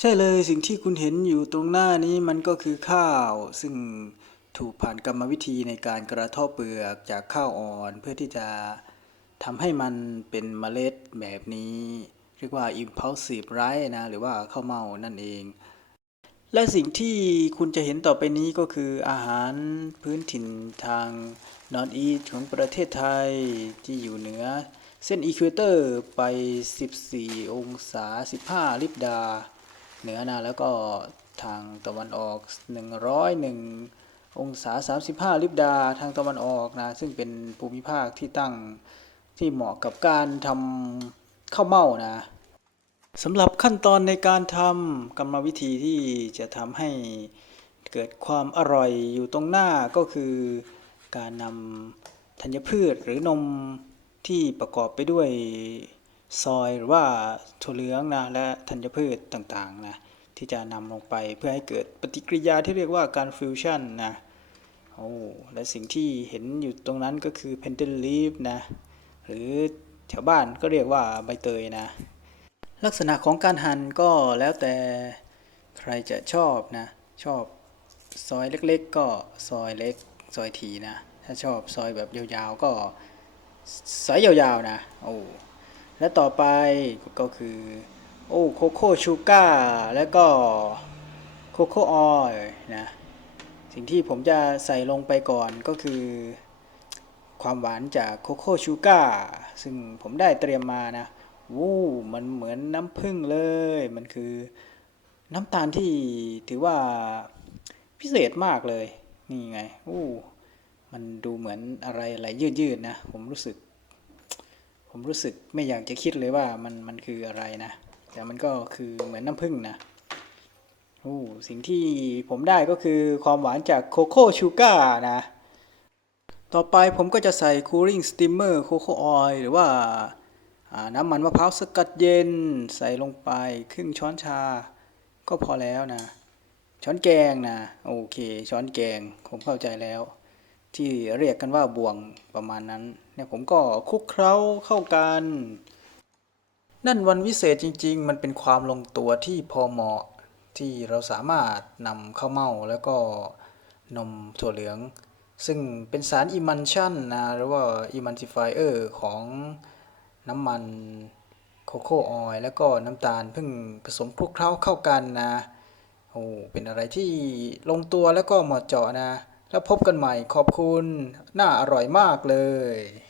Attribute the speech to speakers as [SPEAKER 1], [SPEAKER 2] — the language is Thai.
[SPEAKER 1] ใช่เลยสิ่งที่คุณเห็นอยู่ตรงหน้านี้มันก็คือข้าว ซึ่งถูกผ่านกรรมวิธีในการกระเทาะเปลือกจากข้าวอ่อนเพื่อที่จะทำให้มันเป็นเมล็ดแบบนี้ เรียกว่า impulsive rice นะ หรือว่าข้าวเม่านั่นเอง และสิ่งที่คุณจะเห็นต่อไปนี้ก็คืออาหารพื้นถิ่นทางนอร์ e อีสของประเทศไทยที่อยู่เหนือ เส้นอีควเตอร์ไป 14 องศา 15 ลิบดา เหนือนะแล้วก็ทางตะวันออก 101 องศา 35 ลิบดาทางตะวันออกนะซึ่งเป็นภูมิภาคที่ตั้งที่เหมาะกับการทำข้าวเม่านะสำหรับขั้นตอนในการทำกรรมวิธีที่จะทำให้เกิดความอร่อยอยู่ตรงหน้าก็คือการนำธัญพืชหรือนมที่ประกอบไปด้วย ซอยหรือว่าถั่วเหลืองนะและธัญพืชต่างๆนะที่จะนำลงไปเพื่อให้เกิดปฏิกิริยาที่เรียกว่าการฟิวชั่นนะโอ้และสิ่งที่เห็นอยู่ตรงนั้นก็คือเพนเทนลีฟนะหรือแถวบ้านก็เรียกว่าใบเตยนะ ลักษณะของการหั่นก็แล้วแต่ใครจะชอบนะ ชอบซอยเล็กๆ ก็ซอยเล็กซอยทีนะ ถ้าชอบซอยแบบยาวๆ ก็ซอยยาวๆนะ โอ้ และต่อไปก็คือโอ้โคโค่ชูการ์แล้วก็โคโค่ออยล์นะสิ่งที่ผมจะใส่ลงไปก่อนก็คือ ความหวานจากโคโค่ชูการ์ซึ่งผมได้เตรียมมานะวู้มันเหมือนน้ำผึ้งเลย มันคือน้ำตาลที่ถือว่าพิเศษมากเลย นี่ไงวู้มันดูเหมือนอะไรอะไรยืดๆนะ ผมรู้สึก ผมรู้สึกไม่อยากจะคิดเลยว่ามันมันคืออะไรนะ แต่มันก็คือเหมือนน้ำผึ้งนะโอ้สิ่งที่ผมได้ก็คือความหวานจากโคโค่ชูการ์นะ ต่อไปผมก็จะใส่ cooling steamer cocoa oil หรือว่าน้ำมันมะพร้าวสกัดเย็น ใส่ลงไปครึ่งช้อนชา ก็พอแล้วนะ ช้อนแกงนะ โอเค ช้อนแกง ผมเข้าใจแล้ว ที่เรียกกันว่าบ่วงประมาณนั้นเนี่ยผมก็คุกเคล้าเข้ากัน นั่นวันวิเศษจริง ๆ มันเป็นความลงตัวที่พอเหมาะที่เราสามารถนำข้าวเม่าแล้วก็นมถั่วเหลือง ซึ่งเป็นสารอิมันชันนะหรือว่าอิมันซิฟายเออร์ของน้ำมันโคโค่ออยล์แล้วก็น้ำตาลเพิ่งผสมคลุกเคล้าเข้ากันนะโอ้เป็นอะไรที่ลงตัวแล้วก็เหมาะเจาะนะ แล้วพบกันใหม่ขอบคุณ น่าอร่อยมากเลย